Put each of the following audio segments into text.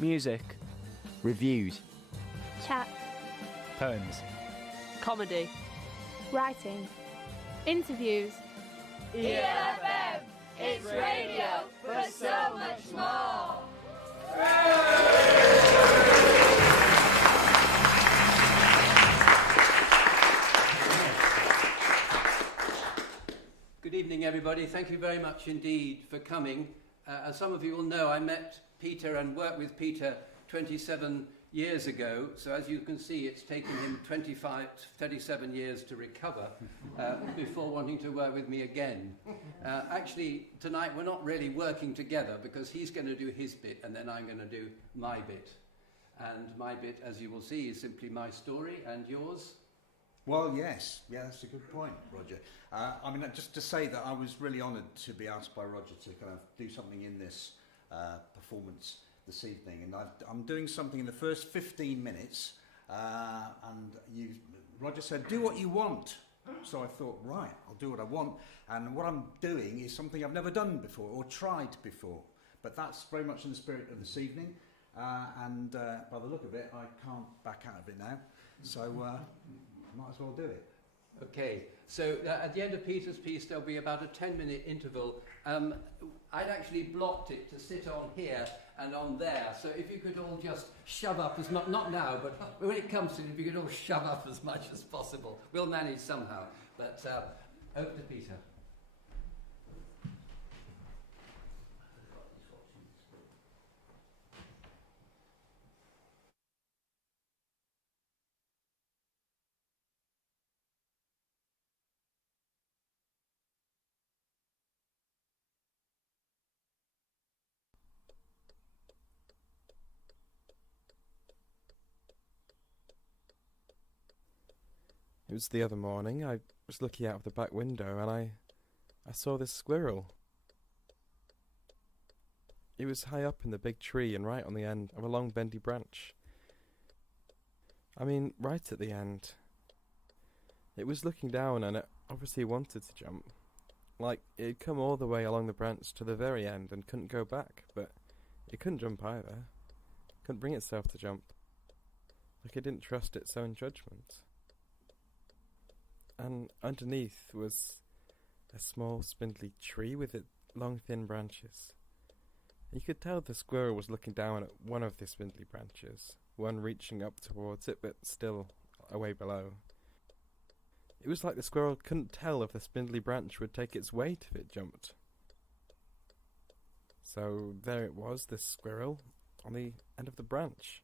Music. Reviews. Chat. Poems. Comedy. Writing. Interviews. ELFM, it's radio, but so much more. Good evening, everybody. Thank you very much indeed for coming. As some of you will know, I met Peter and worked with Peter 27 years ago. So as you can see, it's taken him 37 years to recover before wanting to work with me again. Actually, tonight we're not really working together because he's going to do his bit and then I'm going to do my bit. And my bit, as you will see, is simply my story, and yours? Well, yes. Yeah, that's a good point, Roger. I mean, just to say that I was really honoured to be asked by Roger to kind of do something in this performance this evening. And I'm doing something in the first 15 minutes. And Roger said, do what you want. So I thought, right, I'll do what I want. And what I'm doing is something I've never done before or tried before. But that's very much in the spirit of this evening. And by the look of it, I can't back out of it now. So might as well do it. Okay, so at the end of Peter's piece there'll be about a 10-minute interval. I'd actually blocked it to sit on here and on there, so if you could all just shove up as much, not now, but when it comes to it, if you could all shove up as much as possible. We'll manage somehow, but over to Peter. It was the other morning. I was looking out of the back window and I saw this squirrel. It was high up in the big tree and right on the end of a long bendy branch. I mean, right at the end. It was looking down and it obviously wanted to jump. Like, it had come all the way along the branch to the very end and couldn't go back, but it couldn't jump either. Couldn't bring itself to jump. Like it didn't trust its own judgment. And underneath was a small spindly tree with its long thin branches. You could tell the squirrel was looking down at one of the spindly branches, one reaching up towards it but still away below. It was like the squirrel couldn't tell if the spindly branch would take its weight if it jumped. So there it was, this squirrel, on the end of the branch.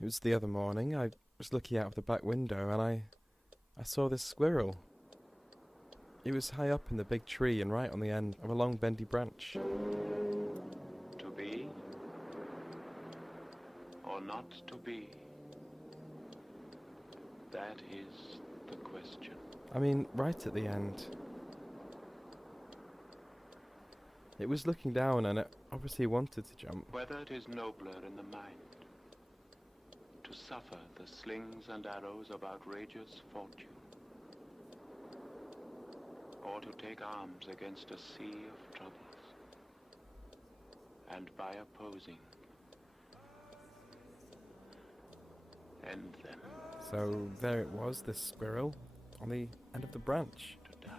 It was the other morning. I was looking out of the back window and I saw this squirrel. It was high up in the big tree and right on the end of a long bendy branch. To be or not to be? That is the question. I mean, right at the end. It was looking down and it obviously wanted to jump. Whether it is nobler in the mind to suffer the slings and arrows of outrageous fortune, or to take arms against a sea of troubles, and by opposing, end them. So there it was, this squirrel, on the end of the branch. To die.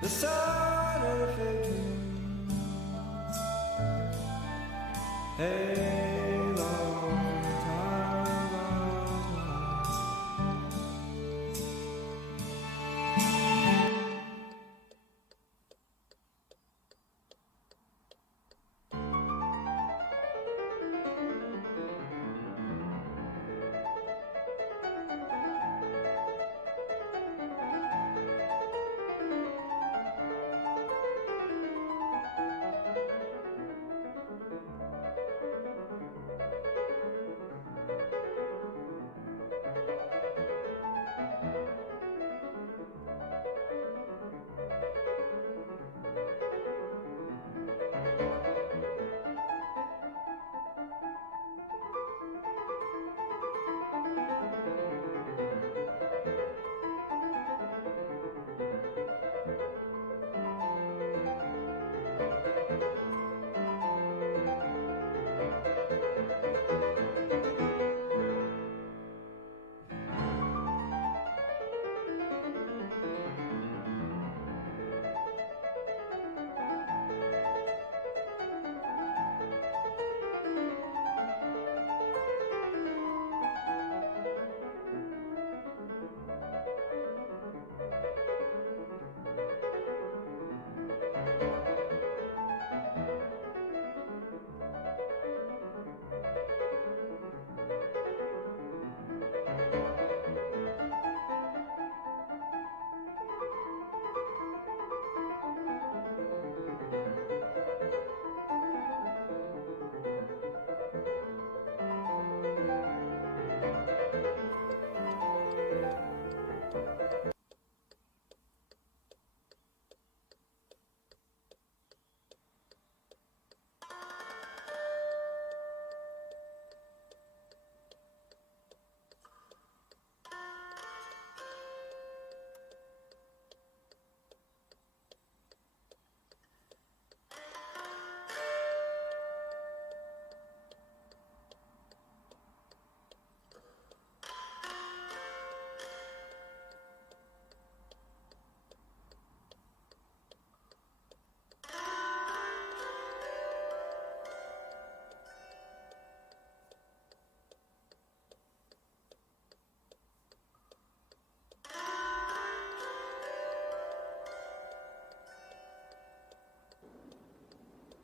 The sun and the fig Hey, long time gone.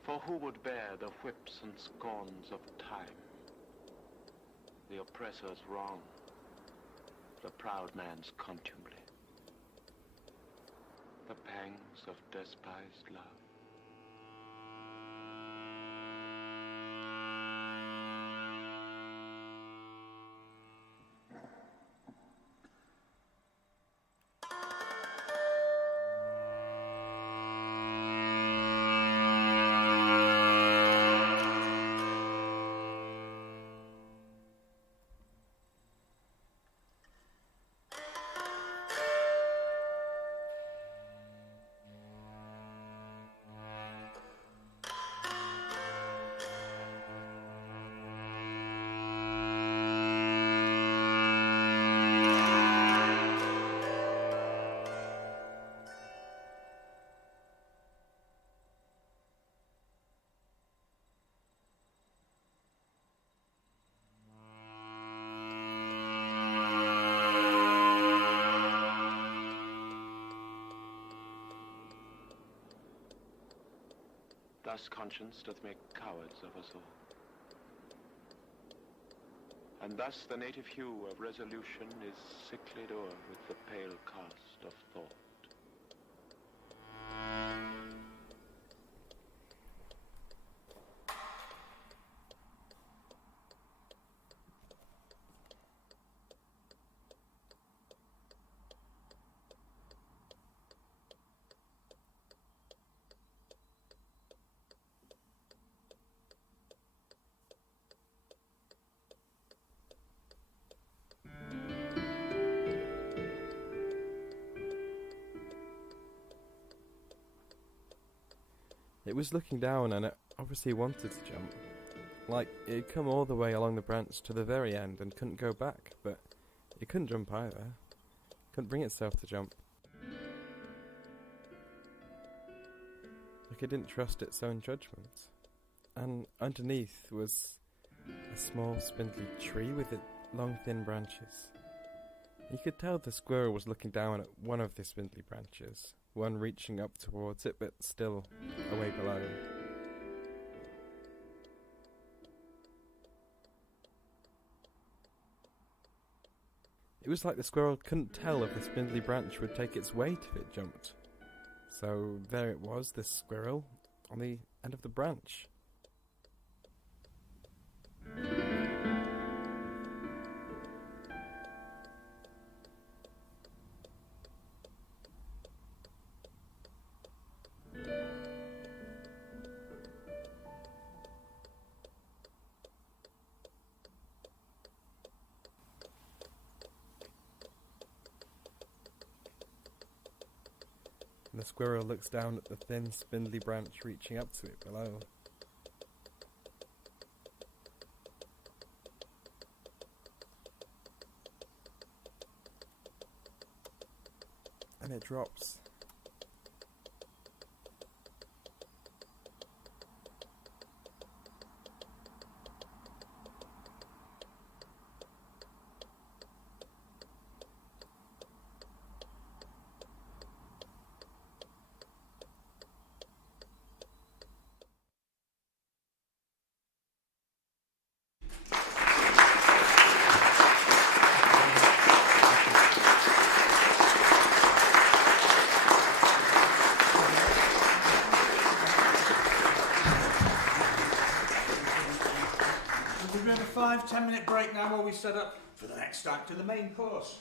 For who would bear the whips and scorns of time, the oppressor's wrong, the proud man's contumely, the pangs of despised love? thus conscience doth make cowards of us all. And thus the native hue of resolution is sicklied o'er with the pale cast of thought. It was looking down and it obviously wanted to jump. Like, it had come all the way along the branch to the very end and couldn't go back, but it couldn't jump either. Couldn't bring itself to jump. Like it didn't trust its own judgment. And underneath was a small spindly tree with long thin branches. You could tell the squirrel was looking down at one of the spindly branches, one reaching up towards it but still away below. It was like the squirrel couldn't tell if the spindly branch would take its weight if it jumped. So there it was, this squirrel, on the end of the branch. And the squirrel looks down at the thin, spindly branch reaching up to it below. And it drops. We'll have a 5-10 minute break now while we set up for the next act of the main course.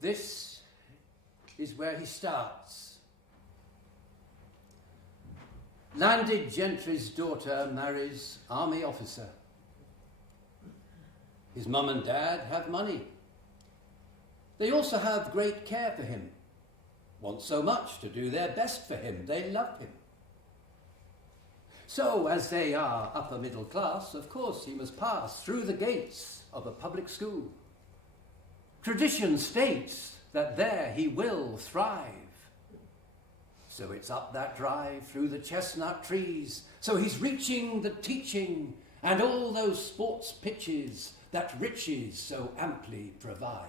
This is where he starts. Landed gentry's daughter marries army officer. His mum and dad have money. They also have great care for him, want so much to do their best for him. They love him. So, as they are upper middle class, of course he must pass through the gates of a public school. Tradition states that there he will thrive. So it's up that drive through the chestnut trees. So he's reaching the teaching and all those sports pitches that riches so amply provide.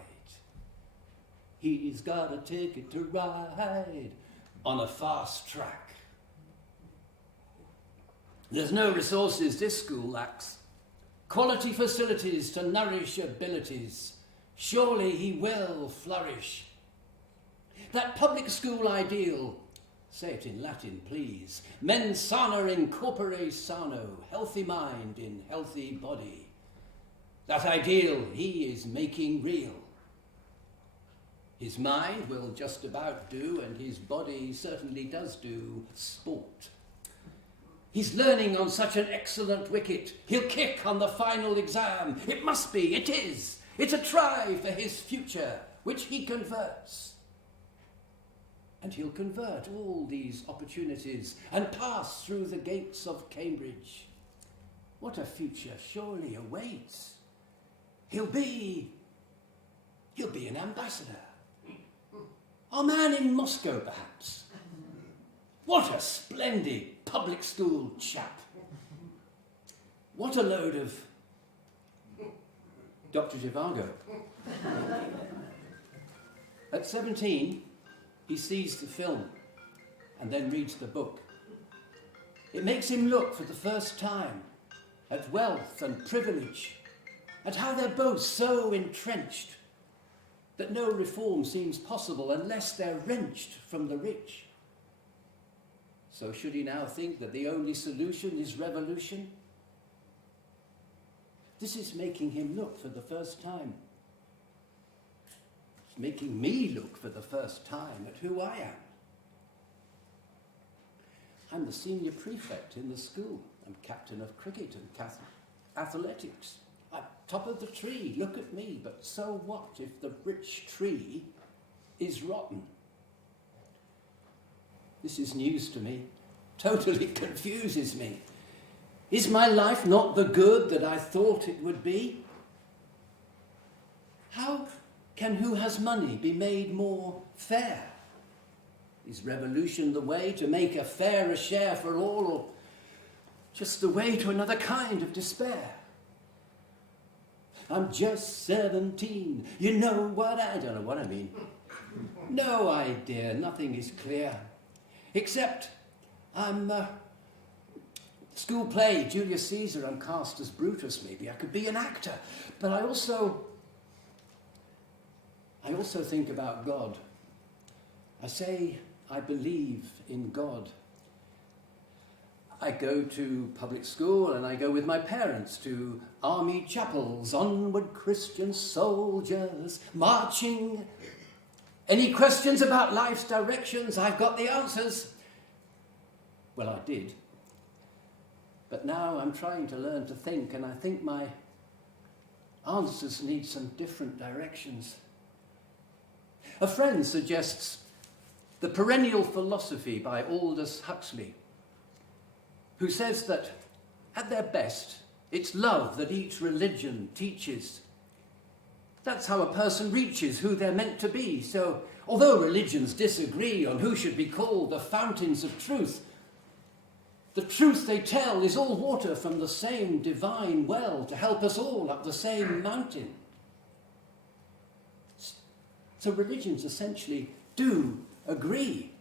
He's got a ticket to ride on a fast track. There's no resources this school lacks. Quality facilities to nourish abilities. Surely he will flourish. That public school ideal, say it in Latin, please. Mens sana in corpore sano, healthy mind in healthy body. That ideal he is making real. His mind will just about do, and his body certainly does do, sport. He's learning on such an excellent wicket. He'll kick on the final exam. It must be, it is. It's a try for his future, which he converts. And he'll convert all these opportunities and pass through the gates of Cambridge. What a future surely awaits. He'll be an ambassador. Our man in Moscow, perhaps. What a splendid public school chap. What a load of Dr. Zhivago. At 17, he sees the film and then reads the book. It makes him look for the first time at wealth and privilege, at how they're both so entrenched that no reform seems possible unless they're wrenched from the rich. So should he now think that the only solution is revolution? This is making him look for the first time. It's making me look for the first time at who I am. I'm the senior prefect in the school. I'm captain of cricket and athletics. I'm top of the tree, look at me, but so what if the rich tree is rotten? This is news to me, totally confuses me. Is my life not the good that I thought it would be? How can who has money be made more fair? Is revolution the way to make a fairer share for all, or just the way to another kind of despair? I'm just 17, you know what I don't know what I mean. No idea, nothing is clear. Except I'm school play, Julius Caesar, I'm cast as Brutus maybe. I could be an actor. But I also think about God. I say I believe in God. I go to public school and I go with my parents to army chapels, onward Christian soldiers marching. Any questions about life's directions? I've got the answers. Well, I did. But now I'm trying to learn to think, and I think my answers need some different directions. A friend suggests The Perennial Philosophy by Aldous Huxley, who says that, at their best, it's love that each religion teaches. That's how a person reaches who they're meant to be. So, although religions disagree on who should be called the fountains of truth, the truth they tell is all water from the same divine well to help us all up the same mountain. So religions essentially do agree.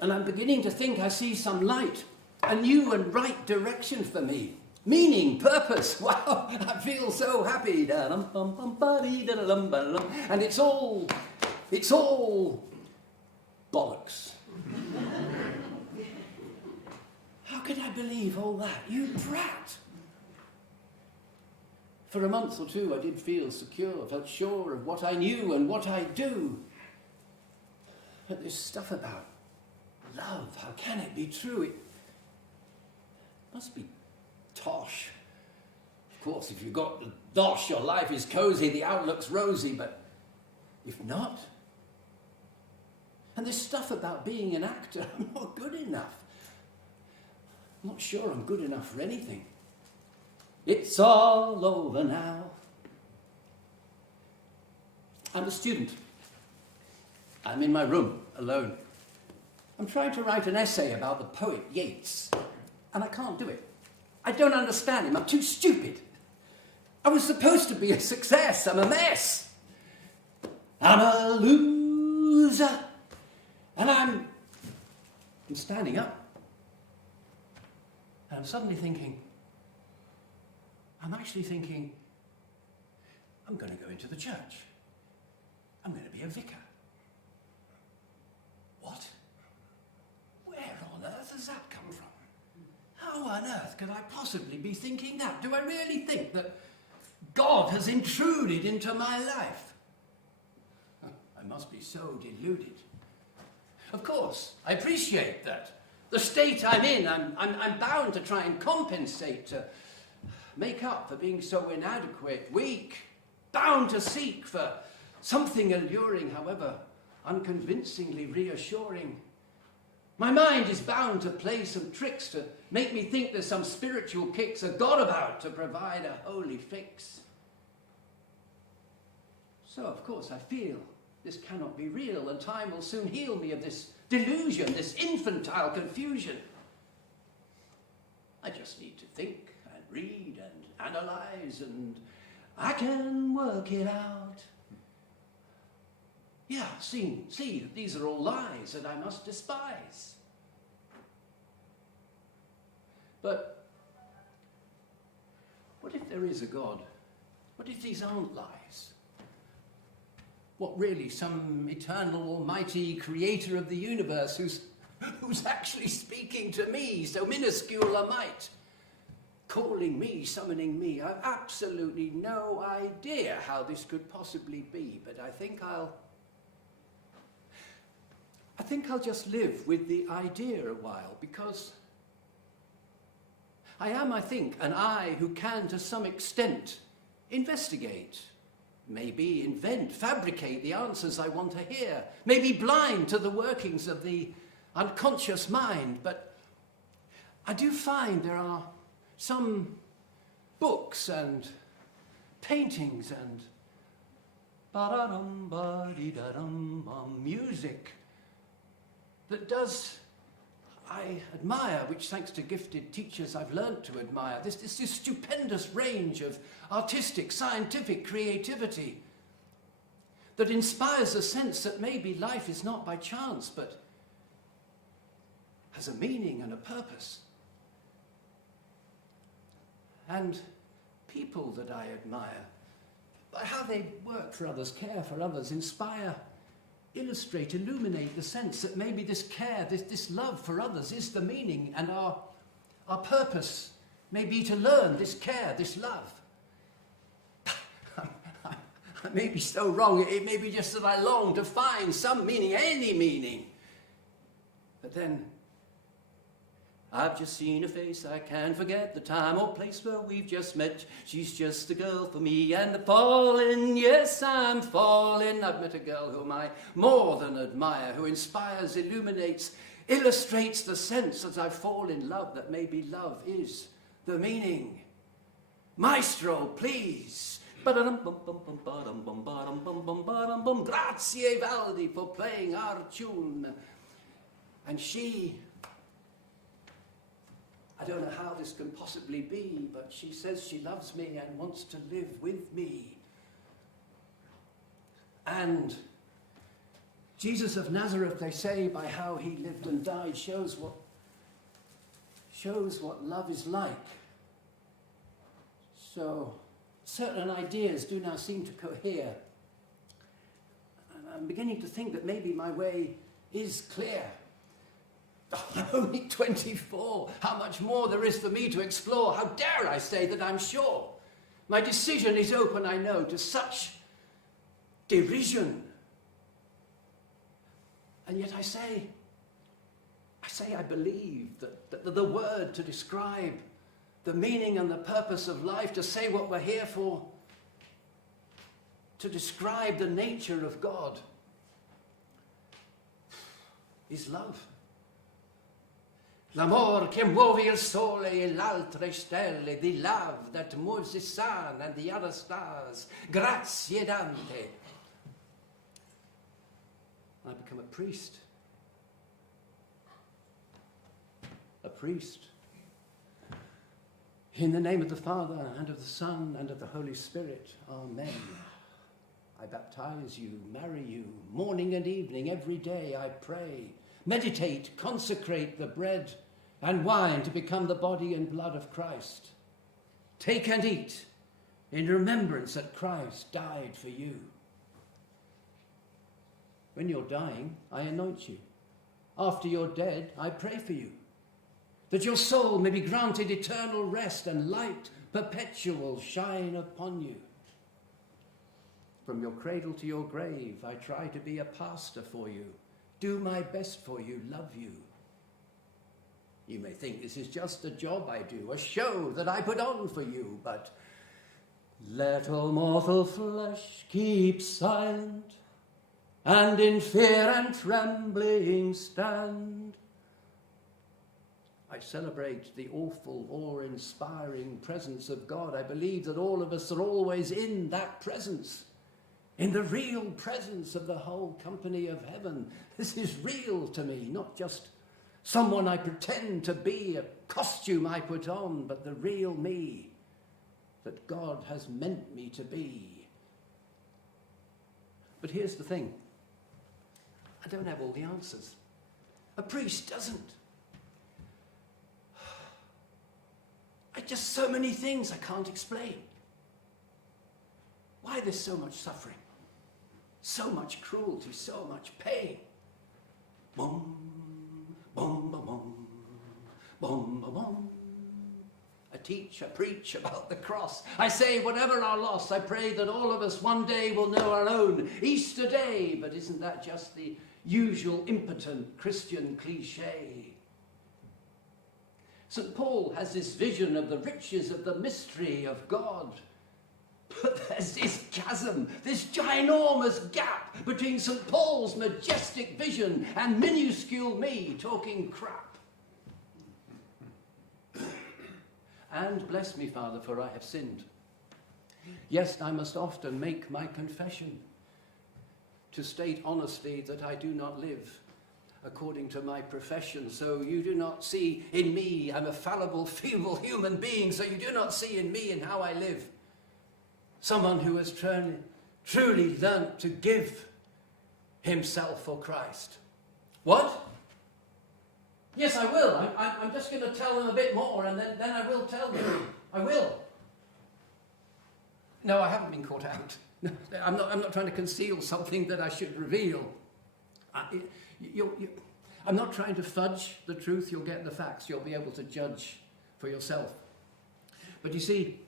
And I'm beginning to think I see some light, a new and right direction for me. Meaning, purpose, wow, I feel so happy. And it's all bollocks. How could I believe all that? You brat. For a month or two I did feel secure, felt sure of what I knew and what I do. But this stuff about love, how can it be true? It must be tosh. Of course, if you've got the dosh, your life is cosy, the outlook's rosy, but if not, and this stuff about being an actor, I'm not good enough. I'm not sure I'm good enough for anything. It's all over now. I'm a student. I'm in my room, alone. I'm trying to write an essay about the poet Yeats, and I can't do it. I don't understand him. I'm too stupid. I was supposed to be a success. I'm a mess. I'm a loser. And I'm standing up. And I'm suddenly thinking, I'm actually thinking, I'm going to go into the church. I'm going to be a vicar. What? Where on earth has that come from? How on earth could I possibly be thinking that? Do I really think that God has intruded into my life? I must be so deluded. Of course, I appreciate that. The state I'm in, I'm bound to try and compensate, to make up for being so inadequate, weak, bound to seek for something alluring, however unconvincingly reassuring. My mind is bound to play some tricks to make me think there's some spiritual kicks a God about to provide a holy fix. So, of course, I feel this cannot be real, and time will soon heal me of this delusion, this infantile confusion. I just need to think and read and analyze, and I can work it out. Yeah, see that these are all lies that I must despise. But what if there is a God? What if these aren't lies? What, really, some eternal, almighty creator of the universe who's actually speaking to me, so minuscule a mite, calling me, summoning me? I've absolutely no idea how this could possibly be, but I think I'll just live with the idea a while, because I am, I think, an I who can, to some extent, investigate, maybe invent, fabricate the answers I want to hear, maybe blind to the workings of the unconscious mind, but I do find there are some books and paintings and music that does I admire, which thanks to gifted teachers I've learnt to admire, this stupendous range of artistic, scientific creativity that inspires a sense that maybe life is not by chance, but has a meaning and a purpose. And people that I admire, by how they work for others, care for others, inspire, illustrate, illuminate the sense that maybe this care, this love for others is the meaning, and our purpose may be to learn this care, this love. I may be so wrong. It may be just that I long to find some meaning, any meaning. But then, I've just seen her face, I can't forget the time or place where we've just met. She's just a girl for me, and I'm falling, yes, I'm falling. I've met a girl whom I more than admire, who inspires, illuminates, illustrates the sense that I fall in love, that maybe love is the meaning. Maestro, please. Grazie, Valdi, for playing our tune. And she, I don't know how this can possibly be, but she says she loves me and wants to live with me. And Jesus of Nazareth, they say, by how he lived and died, shows what love is like. So certain ideas do now seem to cohere. And I'm beginning to think that maybe my way is clear. I'm only 24. How much more there is for me to explore. How dare I say that I'm sure? My decision is open, I know, to such derision. And yet I say I believe that the word to describe the meaning and the purpose of life, to say what we're here for, to describe the nature of God, is love. L'amor che muove il sole e l'altre stelle, the love that moves the sun and the other stars, grazie Dante. I become a priest. A priest. In the name of the Father, and of the Son, and of the Holy Spirit. Amen. I baptize you, marry you, morning and evening, every day I pray. Meditate, consecrate the bread and wine to become the body and blood of Christ. Take and eat in remembrance that Christ died for you. When you're dying, I anoint you. After you're dead, I pray for you, that your soul may be granted eternal rest and light perpetual shine upon you. From your cradle to your grave, I try to be a pastor for you, do my best for you, love you. You may think this is just a job I do, a show that I put on for you, but let all mortal flesh keep silent, and in fear and trembling stand. I celebrate the awful, awe-inspiring presence of God. I believe that all of us are always in that presence, in the real presence of the whole company of heaven. This is real to me, not just someone I pretend to be, a costume I put on, but the real me that God has meant me to be. But here's the thing. I don't have all the answers. A priest doesn't. Just so many things I can't explain. Why there's so much suffering, so much cruelty, so much pain. Boom, boom, boom, boom, boom, boom, boom. I teach, I preach about the cross. I say, whatever our loss, I pray that all of us one day will know our own Easter Day. But isn't that just the usual impotent Christian cliche? St. Paul has this vision of the riches of the mystery of God. But there's this chasm, this ginormous gap between St. Paul's majestic vision and minuscule me talking crap. And bless me, Father, for I have sinned. Yes, I must often make my confession, to state honestly that I do not live according to my profession. So you do not see in me, I'm a fallible, feeble human being, so you do not see in me and how I live someone who has truly learnt to give himself for Christ. What? Yes, I will. I'm just going to tell them a bit more, and then I will tell them. I will. No, I haven't been caught out. No, I'm not trying to conceal something that I should reveal. I'm not trying to fudge the truth. You'll get the facts. You'll be able to judge for yourself. But you see,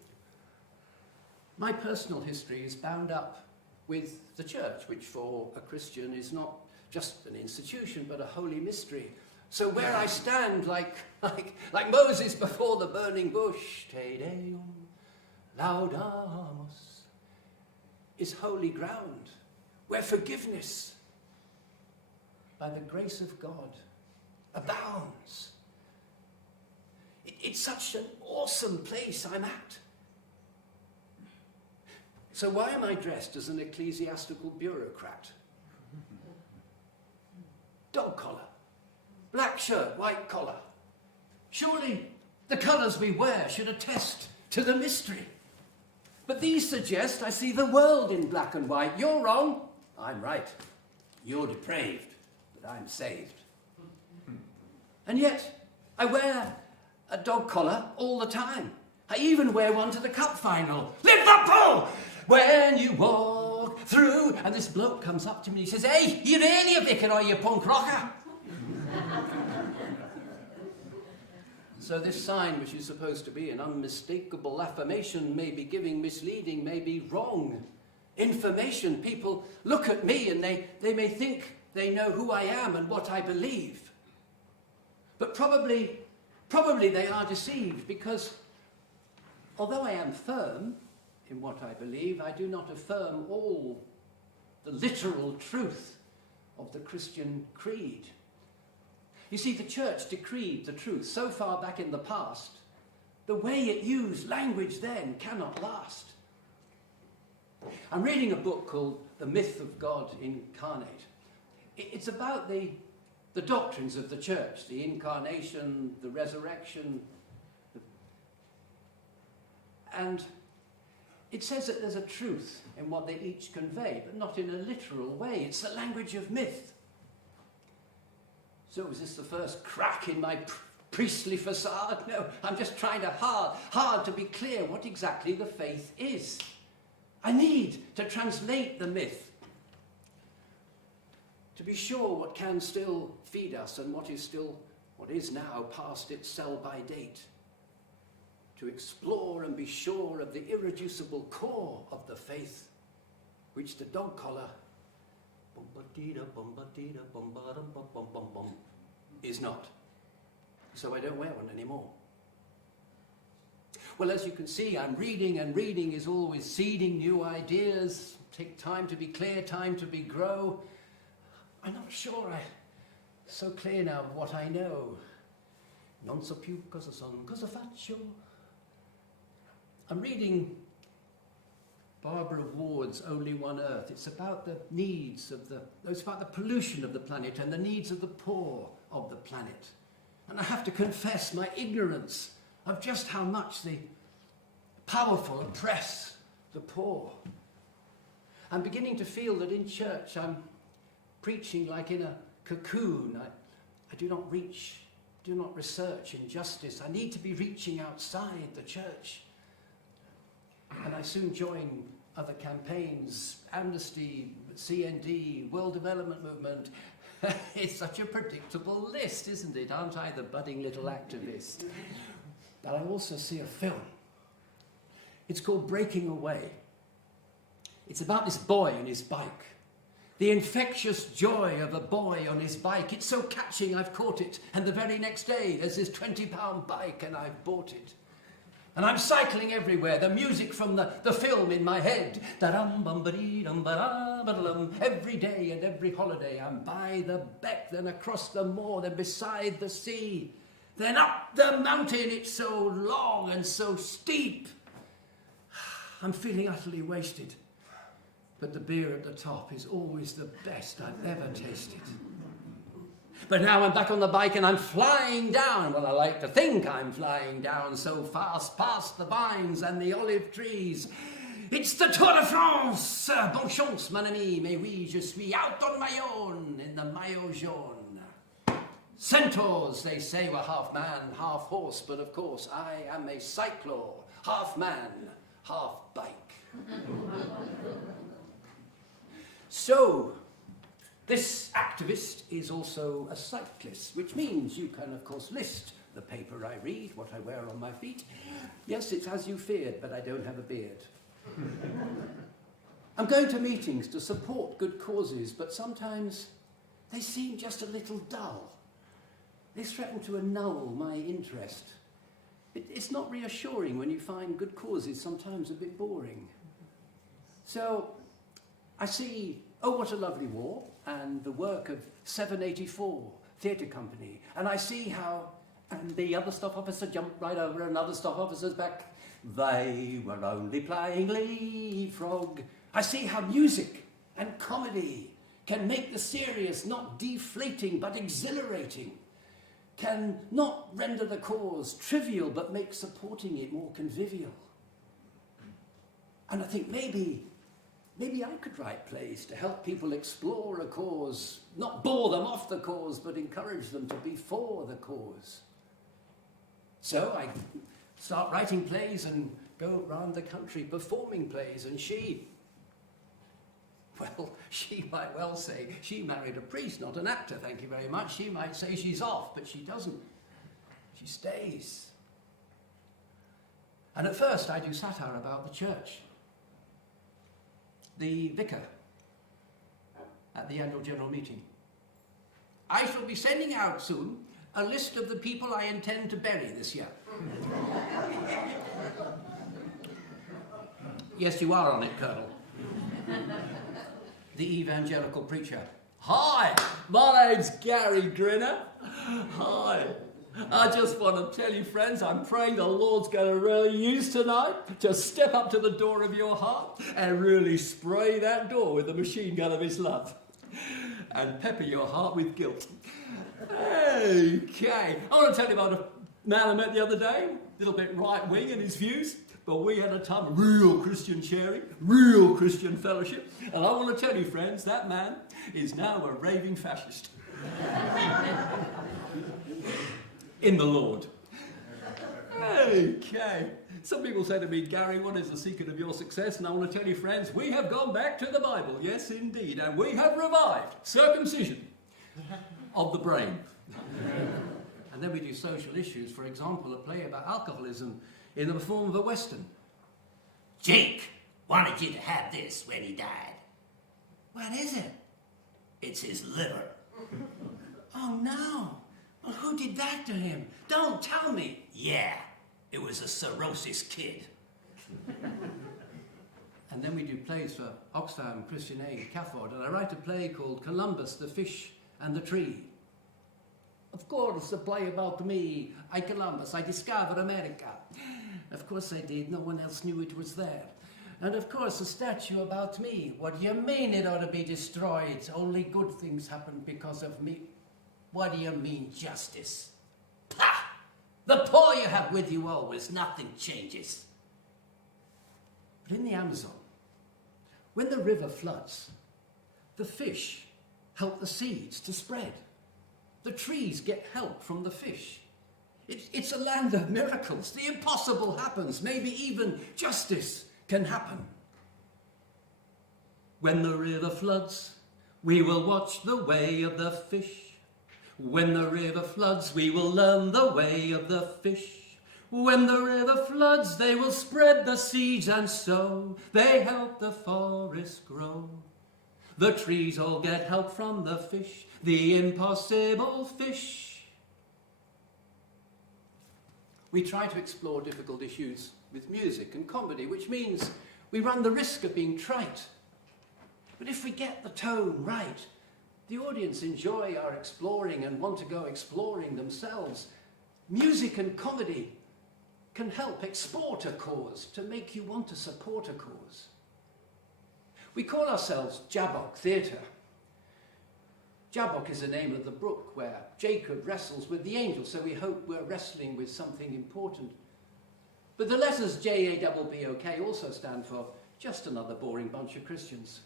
my personal history is bound up with the church, which for a Christian is not just an institution, but a holy mystery. So where I stand like Moses before the burning bush, Te Deum laudamus, is holy ground, where forgiveness by the grace of God abounds. It's such an awesome place I'm at. So why am I dressed as an ecclesiastical bureaucrat? Dog collar, black shirt, white collar. Surely the colours we wear should attest to the mystery. But these suggest I see the world in black and white. You're wrong. I'm right. You're depraved. But I'm saved. And yet, I wear a dog collar all the time. I even wear one to the cup final. Liverpool! When you walk through, and this bloke comes up to me and he says, "Hey, you really a vicar or you punk rocker?" So this sign, which is supposed to be an unmistakable affirmation, may be giving misleading, may be wrong information. People look at me and they may think they know who I am and what I believe. But probably they are deceived, because although I am firm in what I believe, I do not affirm all the literal truth of the Christian creed. You see, the church decreed the truth so far back in the past, the way it used language then cannot last. I'm reading a book called The Myth of God Incarnate. It's about the doctrines of the church, the incarnation, the resurrection. And it says that there's a truth in what they each convey, but not in a literal way. It's the language of myth. So is this the first crack in my priestly facade? No, I'm just trying hard to be clear what exactly the faith is. I need to translate the myth, to be sure what can still feed us and what is now past its sell-by date. To explore and be sure of the irreducible core of the faith, which the dog collar is not. So I don't wear one anymore. Well, as you can see, I'm reading, and reading is always seeding new ideas. Take time to be clear, time to be grow. I'm not sure I'm so clear now of what I know. Non so più cosa son, cosa faccio. I'm reading Barbara Ward's Only One Earth. It's about the needs of it's about the pollution of the planet and the needs of the poor of the planet. And I have to confess my ignorance of just how much the powerful oppress the poor. I'm beginning to feel that in church I'm preaching like in a cocoon. I do not research injustice. I need to be reaching outside the church. And I soon join other campaigns, Amnesty, CND, World Development Movement. It's such a predictable list, isn't it? Aren't I the budding little activist? But I also see a film. It's called Breaking Away. It's about this boy and his bike. The infectious joy of a boy on his bike. It's so catching, I've caught it. And the very next day, there's this £20 bike and I've bought it. And I'm cycling everywhere, the music from the film in my head. Every day and every holiday, I'm by the beck, then across the moor, then beside the sea. Then up the mountain, it's so long and so steep. I'm feeling utterly wasted. But the beer at the top is always the best I've ever tasted. But now I'm back on the bike and I'm flying down. Well, I like to think I'm flying down so fast past the vines and the olive trees. It's the Tour de France! Bonne chance, mon ami. Mais oui, je suis out on my own in the maillot jaune. Centaurs, they say, were half man, half horse. But of course, I am a cyclor. Half man, half bike. So, this activist is also a cyclist, which means you can, of course, list the paper I read, what I wear on my feet. Yes, it's as you feared, but I don't have a beard. I'm going to meetings to support good causes, but sometimes they seem just a little dull. They threaten to annul my interest. It's not reassuring when you find good causes sometimes a bit boring. So I see Oh What a Lovely War and the work of 784 Theatre Company, and I see how and the other staff officer jumped right over another staff officer's back. They were only playing leapfrog. I see how music and comedy can make the serious not deflating but exhilarating, can not render the cause trivial but make supporting it more convivial. And I think maybe I could write plays to help people explore a cause, not bore them off the cause, but encourage them to be for the cause. So I start writing plays and go around the country performing plays, and she might well say she married a priest, not an actor, thank you very much. She might say she's off, but she doesn't. She stays. And at first I do satire about the church. The vicar at the annual general meeting. I shall be sending out soon a list of the people I intend to bury this year. Yes, you are on it, Colonel. The evangelical preacher. Hi, my name's Gary Grinner. Hi. I just want to tell you, friends, I'm praying the Lord's going to really use tonight to step up to the door of your heart and really spray that door with the machine gun of his love and pepper your heart with guilt. Okay. I want to tell you about a man I met the other day, a little bit right-wing in his views, but we had a time of real Christian sharing, real Christian fellowship, and I want to tell you, friends, that man is now a raving fascist. In the Lord. Okay. Some people say to me, Gary, what is the secret of your success? And I want to tell you, friends, we have gone back to the Bible. Yes, indeed. And we have revived circumcision of the brain. And then we do social issues. For example, a play about alcoholism in the form of a Western. Jake wanted you to have this when he died. What is it? It's his liver. Oh, no. Well, who did that to him? Don't tell me. Yeah, it was a cirrhosis kid. And then we do plays for Oxfam, Christian Aid, Stafford, and I write a play called Columbus, the Fish and the Tree. Of course, a play about me. I, Columbus, I discovered America. Of course I did. No one else knew it was there. And of course, a statue about me. What do you mean it ought to be destroyed? Only good things happen because of me. What do you mean, justice? Pah! The poor you have with you always, nothing changes. But in the Amazon, when the river floods, the fish help the seeds to spread. The trees get help from the fish. It's a land of miracles. The impossible happens. Maybe even justice can happen. When the river floods, we will watch the way of the fish. When the river floods, we will learn the way of the fish. When the river floods, they will spread the seeds and sow. They help the forest grow. The trees all get help from the fish, the impossible fish. We try to explore difficult issues with music and comedy, which means we run the risk of being trite. But if we get the tone right, the audience enjoy our exploring and want to go exploring themselves. Music and comedy can help export a cause, to make you want to support a cause. We call ourselves Jabbok Theatre. Jabbok is the name of the brook where Jacob wrestles with the angel, so we hope we're wrestling with something important. But the letters J-A-B-B-O-K also stand for just another boring bunch of Christians.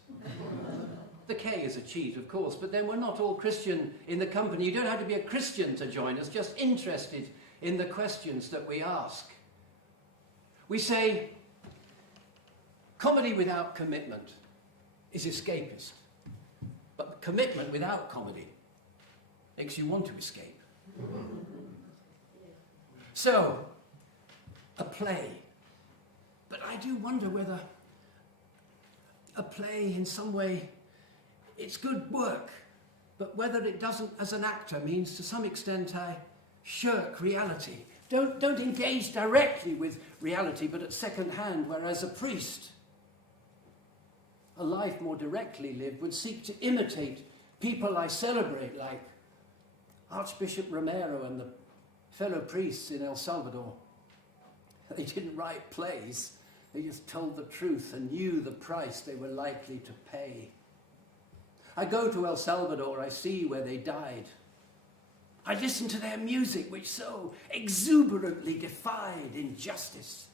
The K is a cheat, of course, but then we're not all Christian in the company. You don't have to be a Christian to join us, just interested in the questions that we ask. We say, comedy without commitment is escapist, but commitment without comedy makes you want to escape. So, a play. But I do wonder whether a play in some way, it's good work, but whether it doesn't, as an actor, means to some extent I shirk reality. Don't engage directly with reality, but at second hand, whereas a priest, a life more directly lived, would seek to imitate people I celebrate, like Archbishop Romero and the fellow priests in El Salvador. They didn't write plays, they just told the truth and knew the price they were likely to pay. I go to El Salvador, I see where they died. I listen to their music, which so exuberantly defied injustice.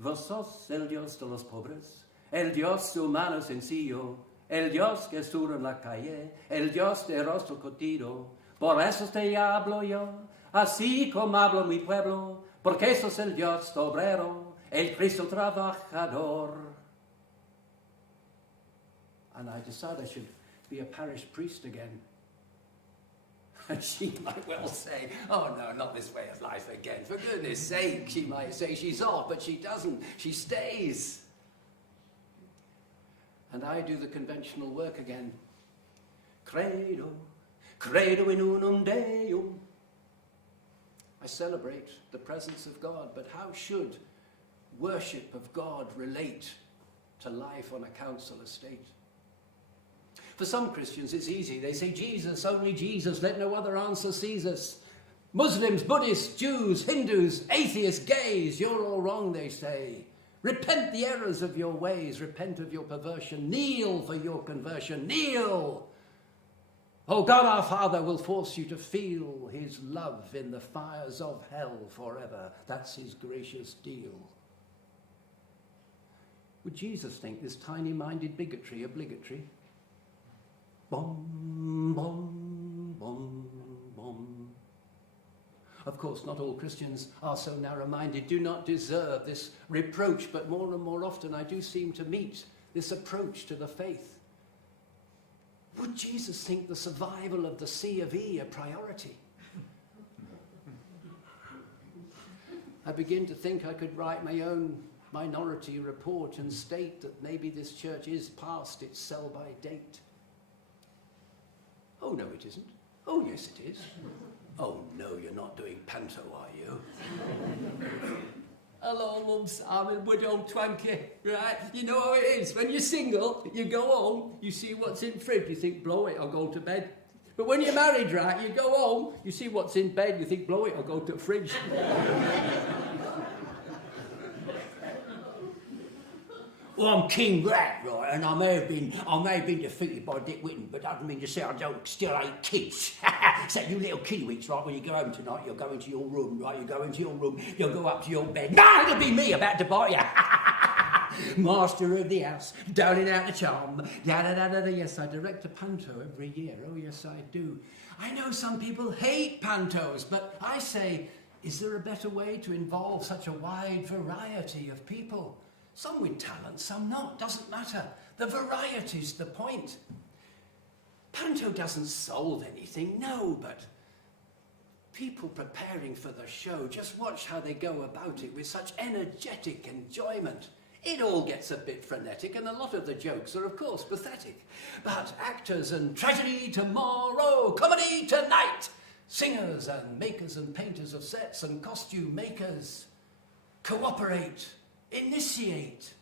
Vos sos el Dios de los pobres, el Dios humano sencillo, el Dios que estuvo en la calle, el Dios de rostro curtido. Por eso te hablo yo, así como hablo mi pueblo, porque sos el Dios obrero, el Cristo trabajador. And I decide I should be a parish priest again. And she might well say, oh no, not this way of life again. For goodness sake, she might say she's off, but she doesn't. She stays. And I do the conventional work again. Credo, credo in unum Deum. I celebrate the presence of God, but how should worship of God relate to life on a council estate? For some Christians, it's easy. They say, Jesus, only Jesus, let no other answer seize us. Muslims, Buddhists, Jews, Hindus, atheists, gays, you're all wrong, they say. Repent the errors of your ways, repent of your perversion, kneel for your conversion, kneel. Oh, God our Father will force you to feel his love in the fires of hell forever. That's his gracious deal. Would Jesus think this tiny-minded bigotry obligatory? Bom, bom, bom, bom. Of course, not all Christians are so narrow-minded, do not deserve this reproach, but more and more often I do seem to meet this approach to the faith. Would Jesus think the survival of the C of E a priority? I begin to think I could write my own minority report and state that maybe this church is past its sell-by date. Oh, no, it isn't. Oh, yes, it is. Oh, no, you're not doing panto, are you? Hello, Mums, I'm a good old twanky, right? You know how it is. When you're single, you go home, you see what's in fridge, you think, blow it, I'll go to bed. But when you're married, right, you go home, you see what's in bed, you think, blow it, I'll go to the fridge. Well, I'm King Rat, right, and I may have been defeated by Dick Whitton, but that doesn't mean to say I don't still hate kids. So you little kiddywinks, right, when you go home tonight, you'll go into your room, right, you go into your room, you'll go up to your bed. No, it'll be me about to bite you. Master of the house, doling out the charm, da-da-da-da-da. Yes, I direct a panto every year, oh yes I do. I know some people hate pantos, but I say, is there a better way to involve such a wide variety of people? Some with talent, some not, doesn't matter. The variety's the point. Panto doesn't solve anything, no, but people preparing for the show, just watch how they go about it with such energetic enjoyment. It all gets a bit frenetic, and a lot of the jokes are, of course, pathetic. But actors and tragedy tomorrow, comedy tonight, singers and makers and painters of sets and costume makers cooperate, initiate,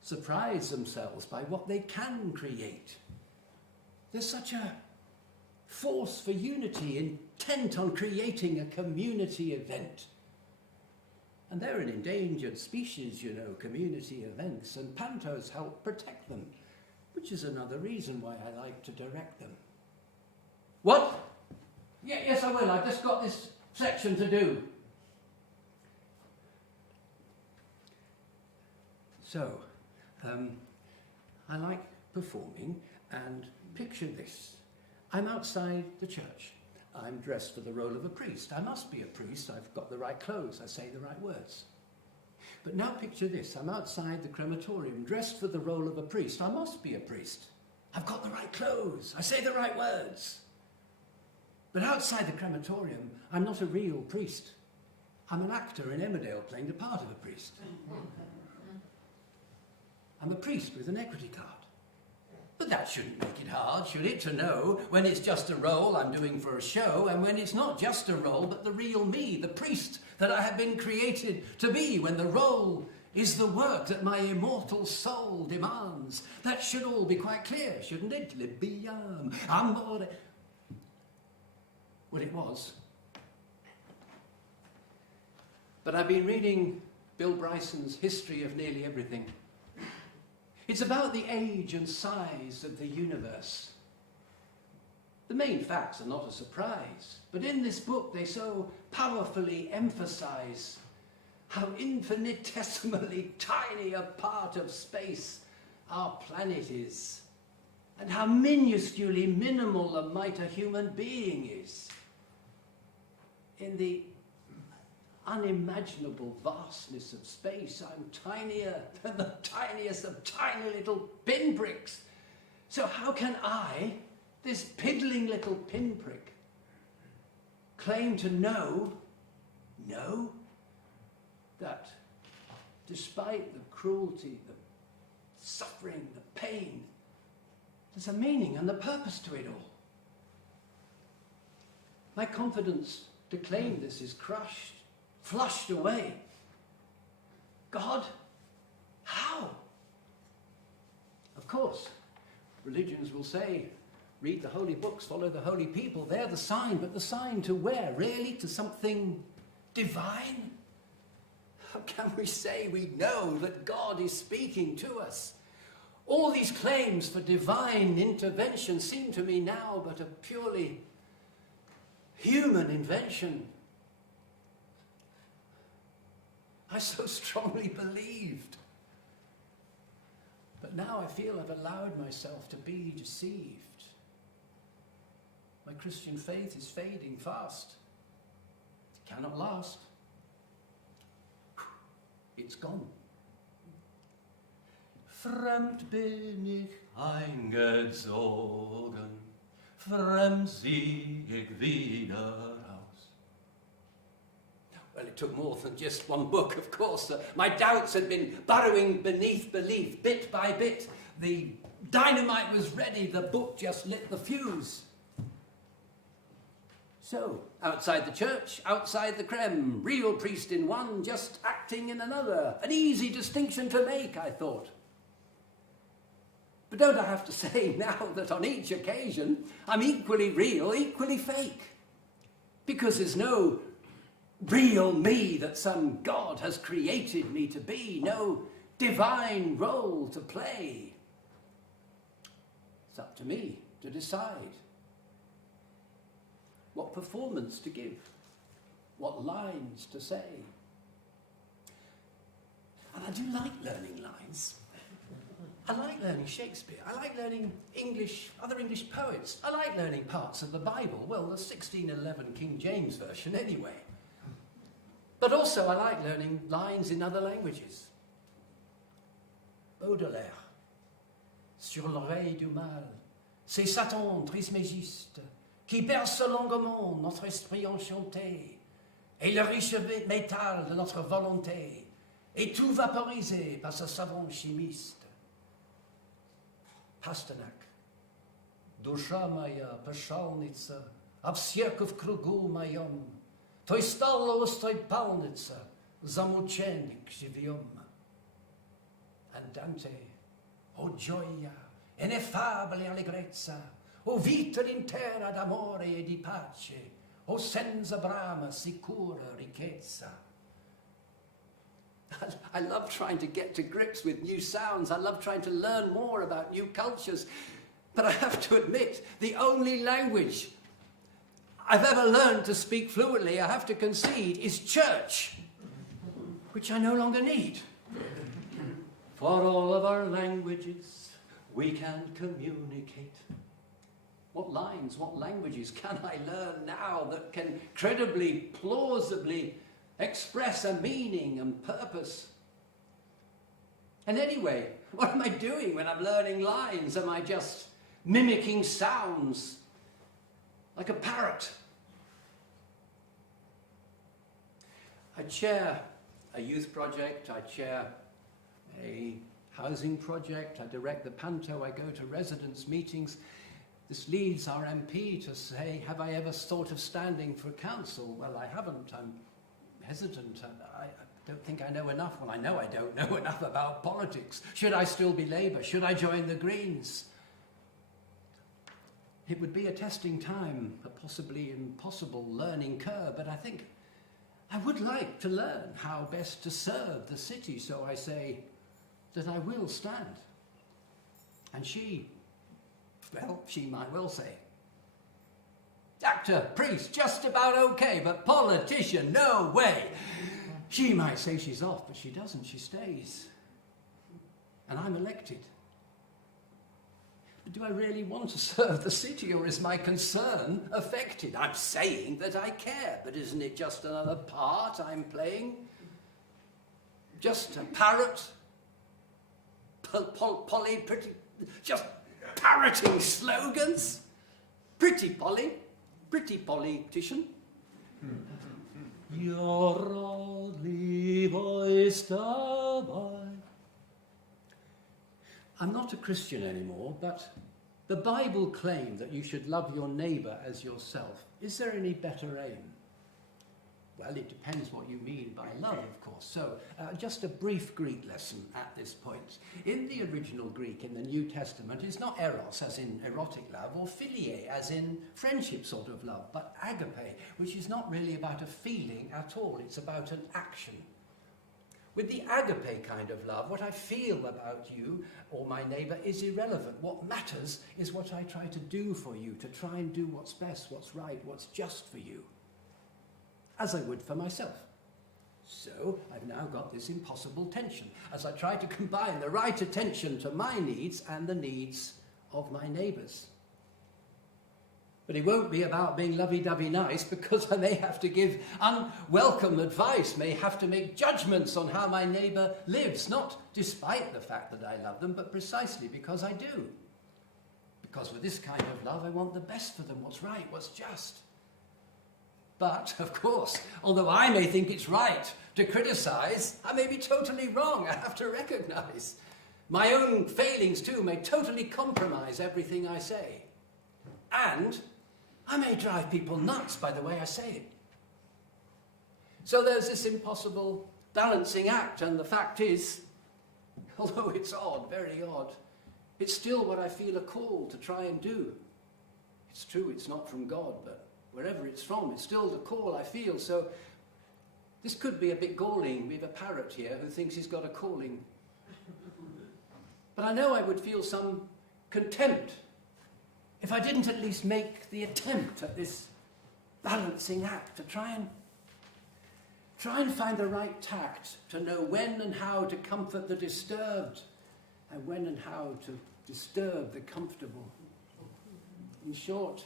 surprise themselves by what they can create. There's such a force for unity, intent on creating a community event. And they're an endangered species, you know, community events, and pantos help protect them, which is another reason why I like to direct them. What? Yeah, yes, I will. I've just got this section to do. So, I like performing, and picture this. I'm outside the church. I'm dressed for the role of a priest. I must be a priest. I've got the right clothes. I say the right words. But now picture this. I'm outside the crematorium, dressed for the role of a priest. I must be a priest. I've got the right clothes. I say the right words. But outside the crematorium, I'm not a real priest. I'm an actor in Emmerdale playing the part of a priest. I'm a priest with an equity card. But that shouldn't make it hard, should it, to know when it's just a role I'm doing for a show, and when it's not just a role, but the real me, the priest that I have been created to be, when the role is the work that my immortal soul demands. That should all be quite clear, shouldn't it? Libiam, amore. Well, it was. But I've been reading Bill Bryson's History of Nearly Everything. It's about the age and size of the universe. The main facts are not a surprise, but in this book they so powerfully emphasize how infinitesimally tiny a part of space our planet is, and how minusculely minimal a mite a human being is. In the unimaginable vastness of space, I'm tinier than the tiniest of tiny little pinpricks. So how can I, this piddling little pinprick, claim to know that despite the cruelty, the suffering, the pain, there's a meaning and a purpose to it all. My confidence to claim this is crushed, flushed away. God, how? Of course, religions will say, read the holy books, follow the holy people, they're the sign, but the sign to where? Really? To something divine? How can we say we know that God is speaking to us? All these claims for divine intervention seem to me now but a purely human invention. I so strongly believed. But now I feel I've allowed myself to be deceived. My Christian faith is fading fast. It cannot last. It's gone. Fremd bin ich eingezogen, fremd zieh ich wieder aus. Well, it took more than just one book, of course. My doubts had been burrowing beneath belief, bit by bit. The dynamite was ready, the book just lit the fuse. So, outside the church, outside the creme, real priest in one, just acting in another. An easy distinction to make, I thought. But don't I have to say now that on each occasion, I'm equally real, equally fake? Because there's no real me that some God has created me to be, no divine role to play. It's up to me to decide what performance to give, what lines to say. And I do like learning lines. I like learning Shakespeare. I like learning other English poets. I like learning parts of the Bible. Well, the 1611 King James Version anyway. But also I like learning lines in other languages. Baudelaire, sur l'oreille du mal, c'est Satan trismégiste, qui berce longuement notre esprit enchanté, et le riche métal de notre volonté, et tout vaporisé par ce savant chimiste. Pasternak, dusza moja peszalnica, a wsierków krugu moją, toj stalo stoj palnica, zamuczenik żywiom. And Dante, o gioia, ineffabile allegrezza, o vita intera d'amore e di pace, o senza brama sicura ricchezza. I love trying to get to grips with new sounds. I love trying to learn more about new cultures. But I have to admit, the only language I've ever learned to speak fluently, I have to concede, is church, which I no longer need. For all of our languages, we can communicate. What lines, what languages can I learn now that can credibly, plausibly express a meaning and purpose? And anyway, what am I doing when I'm learning lines? Am I just mimicking sounds like a parrot? I chair a youth project, I chair a housing project, I direct the panto, I go to residents' meetings. This leads our MP to say, have I ever thought of standing for council? Well, I haven't. I'm hesitant. I don't think I know enough. Well, I know I don't know enough about politics. Should I still be Labour? Should I join the Greens? It would be a testing time, a possibly impossible learning curve, but I think I would like to learn how best to serve the city, so I say that I will stand. And she might well say, actor, priest, just about okay, but politician, no way. She might say she's off, but she doesn't, she stays. And I'm elected. But do I really want to serve the city, or is my concern affected? I'm saying that I care, but isn't it just another part I'm playing? Just a parrot? Polly, pretty, just parroting slogans? Pretty Polly, pretty politician. I'm not a Christian anymore, but the Bible claimed that you should love your neighbour as yourself. Is there any better aim? Well, it depends what you mean by love, of course. So, just a brief Greek lesson at this point. In the original Greek, in the New Testament, it's not eros, as in erotic love, or philie, as in friendship sort of love, but agape, which is not really about a feeling at all. It's about an action. With the agape kind of love, what I feel about you or my neighbour is irrelevant. What matters is what I try to do for you, to try and do what's best, what's right, what's just for you, as I would for myself. So I've now got this impossible tension as I try to combine the right attention to my needs and the needs of my neighbours. But it won't be about being lovey-dovey nice, because I may have to give unwelcome advice, may have to make judgments on how my neighbour lives, not despite the fact that I love them, but precisely because I do. Because with this kind of love, I want the best for them, what's right, what's just. But, of course, although I may think it's right to criticise, I may be totally wrong. I have to recognise. My own failings, too, may totally compromise everything I say. And I may drive people nuts by the way I say it. So there's this impossible balancing act, and the fact is, although it's odd, very odd, it's still what I feel a call to try and do. It's true, it's not from God, but wherever it's from, it's still the call I feel. So this could be a bit galling. We have a parrot here who thinks he's got a calling. But I know I would feel some contempt if I didn't at least make the attempt at this balancing act to try and find the right tact to know when and how to comfort the disturbed and when and how to disturb the comfortable. In short,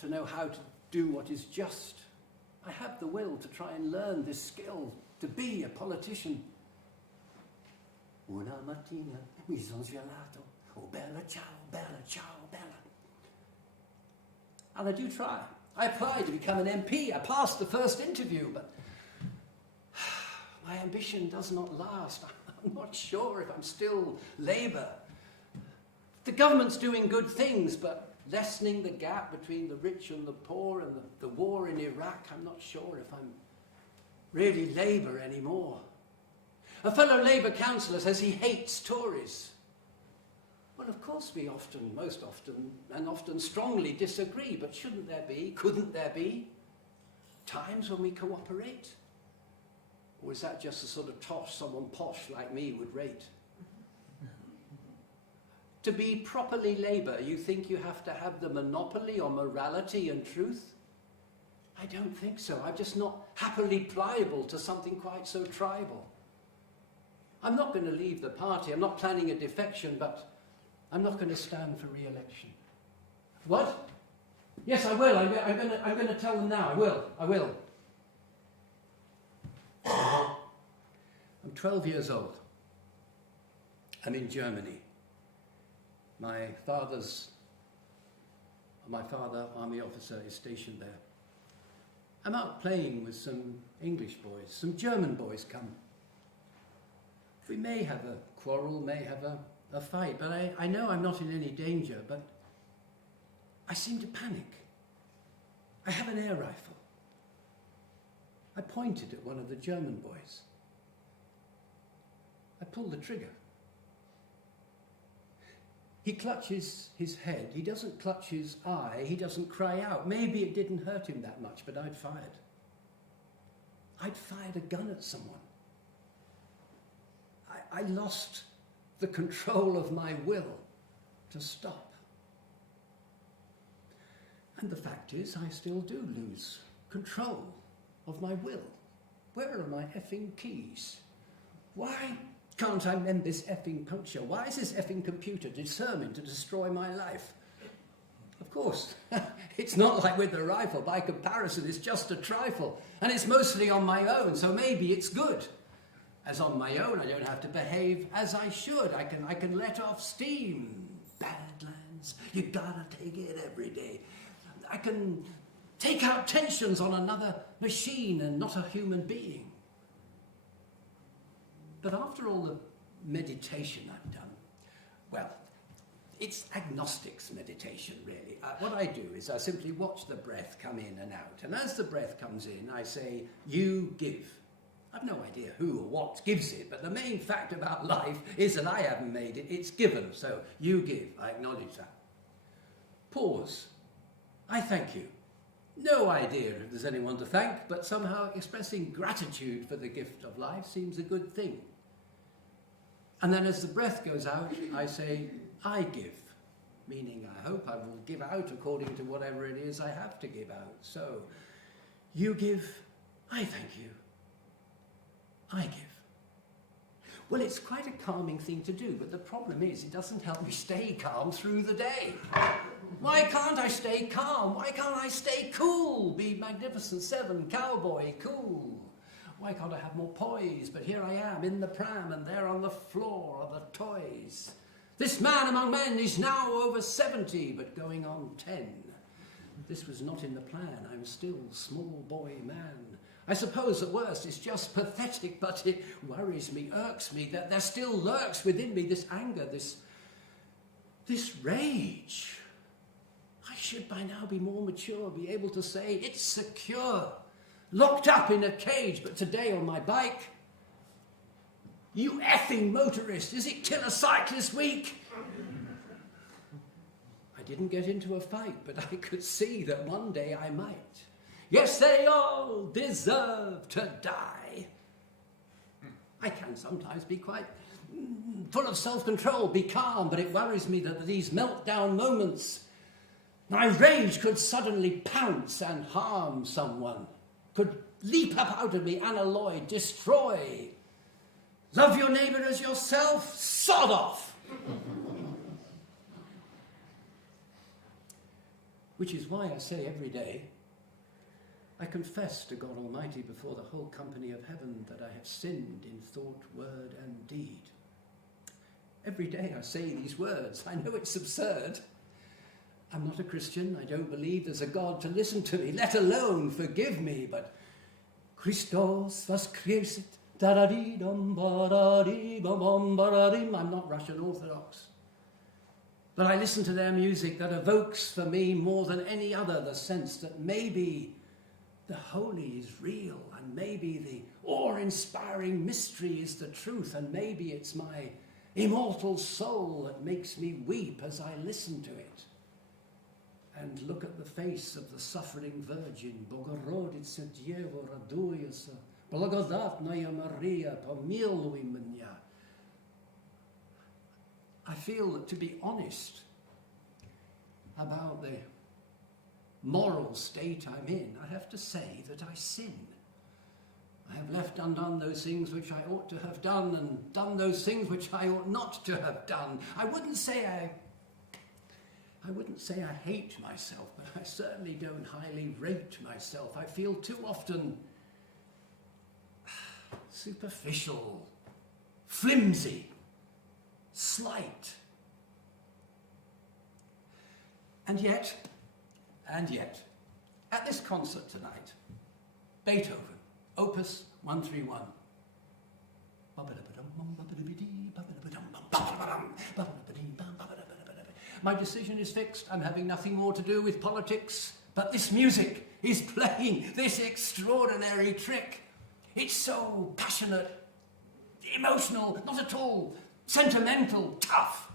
to know how to do what is just. I have the will to try and learn this skill, to be a politician. Una mattina mi son svelato. Oh, bella ciao, bella ciao, bella. And I do try. I applied to become an MP. I passed the first interview, but my ambition does not last. I'm not sure if I'm still Labour. The government's doing good things, but lessening the gap between the rich and the poor and the war in Iraq, I'm not sure if I'm really Labour anymore. A fellow Labour councillor says he hates Tories. Well, of course we often, most often, and often strongly disagree, but shouldn't there be, couldn't there be, times when we cooperate? Or is that just the sort of tosh someone posh like me would rate? To be properly Labour, you think you have to have the monopoly on morality and truth? I don't think so. I'm just not happily pliable to something quite so tribal. I'm not going to leave the party. I'm not planning a defection, but I'm not going to stand for re-election. What? Yes, I will. I'm going to tell them now. I will. I'm 12 years old. I'm in Germany. My father, army officer, is stationed there. I'm out playing with some English boys. Some German boys come. We may have a quarrel, may have a fight, but I know I'm not in any danger, but I seem to panic. I have an air rifle. I pointed at one of the German boys. I pulled the trigger. He clutches his head. He doesn't clutch his eye. He doesn't cry out. Maybe it didn't hurt him that much, but I'd fired. I'd fired a gun at someone. I lost the control of my will to stop. And the fact is, I still do lose control of my will. Where are my effing keys? Why can't I mend this effing puncture? Why is this effing computer determined to destroy my life? Of course, it's not like with the rifle. By comparison, it's just a trifle. And it's mostly on my own, so maybe it's good. As on my own, I don't have to behave as I should. I can let off steam. Badlands, you gotta take it every day. I can take out tensions on another machine and not a human being. But after all the meditation I've done, well, it's agnostic's meditation, really. What I do is I simply watch the breath come in and out. And as the breath comes in, I say, you give. I've no idea who or what gives it, but the main fact about life is that I haven't made it, it's given. So you give, I acknowledge that. Pause. I thank you. No idea if there's anyone to thank, but somehow expressing gratitude for the gift of life seems a good thing. And then as the breath goes out, I say, I give, meaning I hope I will give out according to whatever it is I have to give out. So, you give, I thank you. I give. Well, it's quite a calming thing to do, but the problem is it doesn't help me stay calm through the day. Why can't I stay calm? Why can't I stay cool? Be Magnificent Seven, cowboy, cool. Why can't I have more poise? But here I am in the pram and there on the floor are the toys. This man among men is now over 70, but going on 10. This was not in the plan. I'm still small boy man. I suppose at worst it's just pathetic, but it worries me, irks me, that there still lurks within me this anger, this rage. I should by now be more mature, be able to say it's secure, locked up in a cage, but today on my bike, you effing motorist, is it Killer Cyclist Week? I didn't get into a fight, but I could see that one day I might. Yes, they all deserve to die. I can sometimes be quite full of self-control, be calm, but it worries me that these meltdown moments, my rage could suddenly pounce and harm someone, could leap up out of me, unalloyed, destroy. Love your neighbour as yourself, sod off. Which is why I say every day, I confess to God Almighty before the whole company of heaven that I have sinned in thought, word and deed. Every day I say these words. I know it's absurd. I'm not a Christian. I don't believe there's a God to listen to me, let alone forgive me. But Christos voskresit, da-da-dee-dum, ba-da-dee-bum-bum, ba-da-dee. I'm not Russian Orthodox. But I listen to their music that evokes for me more than any other the sense that maybe the holy is real, and maybe the awe-inspiring mystery is the truth, and maybe it's my immortal soul that makes me weep as I listen to it and look at the face of the suffering Virgin, Bogorodice Dievo Radujasa, Blagodatnaya Maria, Pomiluj mnie. I feel that to be honest about the moral state I'm in, I have to say that I sin. I have left undone those things which I ought to have done, and done those things which I ought not to have done. I wouldn't say I hate myself, but I certainly don't highly rate myself. I feel too often superficial, flimsy, slight. And yet, at this concert tonight, Beethoven, Opus 131. My decision is fixed. I'm having nothing more to do with politics, but this music is playing this extraordinary trick. It's so passionate, emotional, not at all sentimental, tough.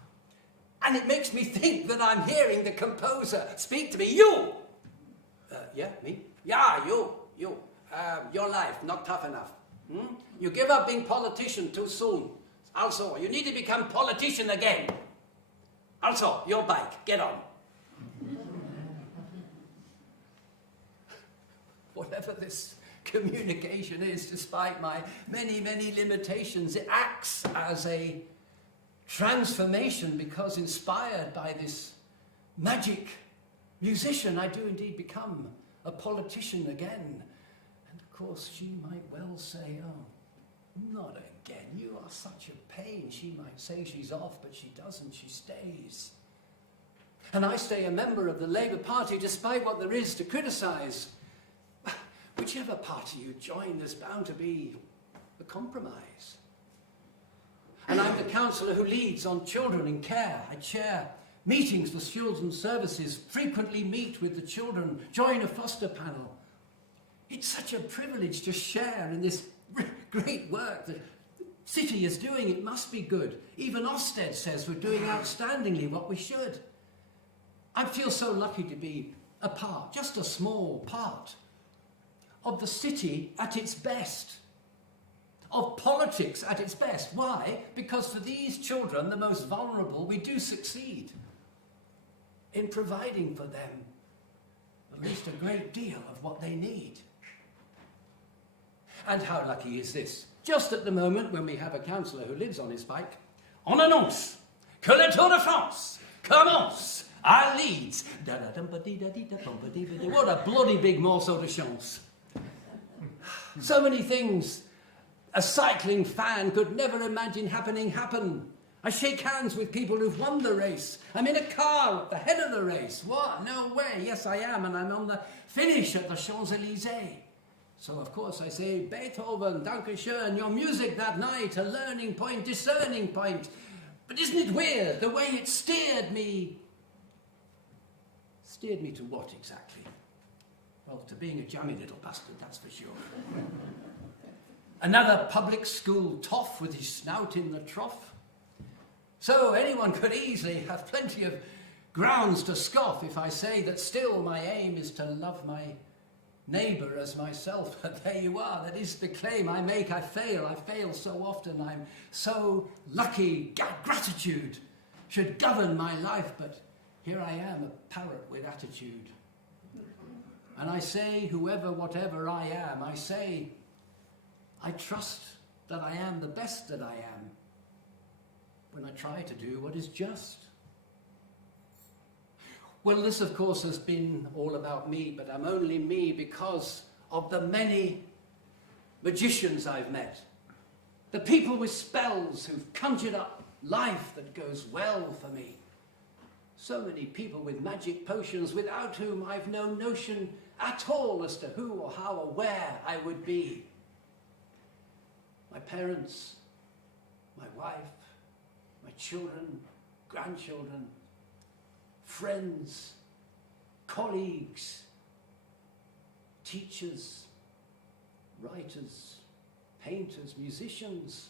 And it makes me think that I'm hearing the composer speak to me. You! Yeah, me? Yeah, you. Your life, not tough enough. You give up being politician too soon. Also, you need to become politician again. Also, your bike, get on. Whatever this communication is, despite my many, many limitations, it acts as a transformation, because inspired by this magic musician, I do indeed become a politician again. And of course, she might well say, oh, not again, you are such a pain. She might say she's off, but she doesn't, she stays. And I stay a member of the Labour Party despite what there is to criticise. Whichever party you join, there's bound to be a compromise. And I'm the councillor who leads on children in care. I chair meetings for children's services, frequently meet with the children, join a foster panel. It's such a privilege to share in this great work that the city is doing. It must be good. Even Ofsted says we're doing outstandingly what we should. I feel so lucky to be a part, just a small part, of the city at its best, of politics at its best. Why? Because for these children, the most vulnerable, we do succeed in providing for them at least a great deal of what they need. And how lucky is this? Just at the moment when we have a councillor who lives on his bike, on annonce que le Tour de France commence à Leeds. What a bloody big morceau de chance. So many things a cycling fan could never imagine happen. I shake hands with people who've won the race. I'm in a car at the head of the race. What? No way. Yes, I am. And I'm on the finish at the Champs-Élysées. So, of course, I say, Beethoven, Dankeschön, your music that night, a learning point, discerning point. But isn't it weird, the way it steered me? Steered me to what exactly? Well, to being a jammy little bastard, that's for sure. Another public school toff with his snout in the trough. So anyone could easily have plenty of grounds to scoff if I say that still my aim is to love my neighbour as myself. But there you are, that is the claim I make. I fail so often. I'm so lucky. Gratitude should govern my life, but here I am, a parrot with attitude. And I say, whoever, whatever I am, I say, I trust that I am the best that I am when I try to do what is just. Well, this, of course, has been all about me, but I'm only me because of the many magicians I've met. The people with spells who've conjured up life that goes well for me. So many people with magic potions without whom I've no notion at all as to who or how or where I would be. My parents, my wife, my children, grandchildren, friends, colleagues, teachers, writers, painters, musicians,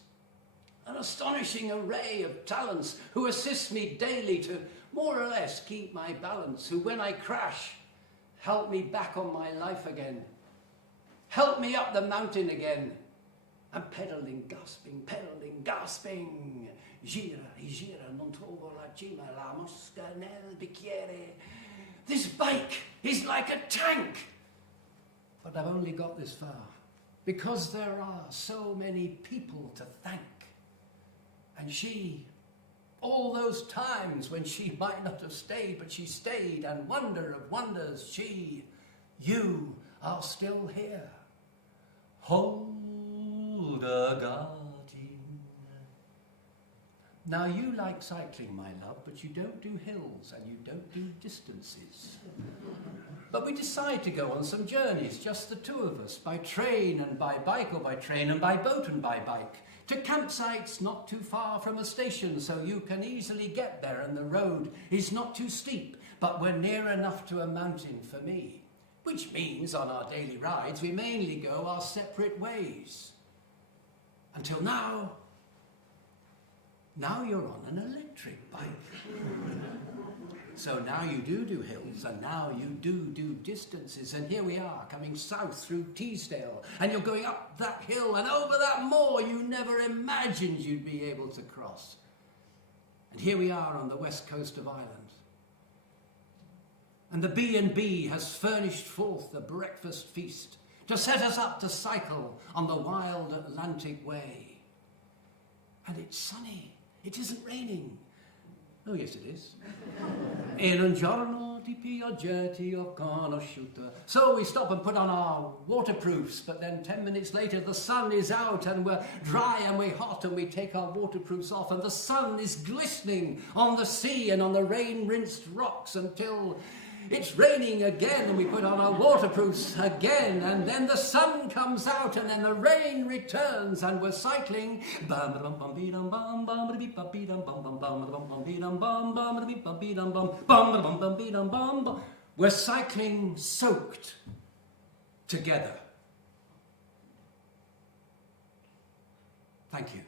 an astonishing array of talents who assist me daily to more or less keep my balance, who when I crash, help me back on my life again, help me up the mountain again. I'm pedaling, gasping. Gira, non trovo la cima, la mosca nel bicchiere. This bike is like a tank. But I've only got this far because there are so many people to thank. And she, all those times when she might not have stayed, but she stayed, and wonder of wonders, you are still here. Hold a guardian. Now you like cycling, my love, but you don't do hills and you don't do distances. But we decide to go on some journeys, just the two of us, by train and by bike, or by train and by boat and by bike, to campsites not too far from a station so you can easily get there and the road is not too steep, but we're near enough to a mountain for me. Which means on our daily rides we mainly go our separate ways. Until now you're on an electric bike. So now you do hills, and now you do distances, and here we are coming south through Teesdale, and you're going up that hill and over that moor you never imagined you'd be able to cross. And here we are on the west coast of Ireland. And the B&B has furnished forth the breakfast feast to set us up to cycle on the wild Atlantic way. And it's sunny. It isn't raining. Oh, yes, it is. E un giorno TP or jetty or con or shooter. So we stop and put on our waterproofs, but then 10 minutes later the sun is out and we're dry and we're hot and we take our waterproofs off and the sun is glistening on the sea and on the rain-rinsed rocks until it's raining again and we put on our waterproofs again and then the sun comes out and then the rain returns and we're cycling. We're cycling soaked together. Thank you.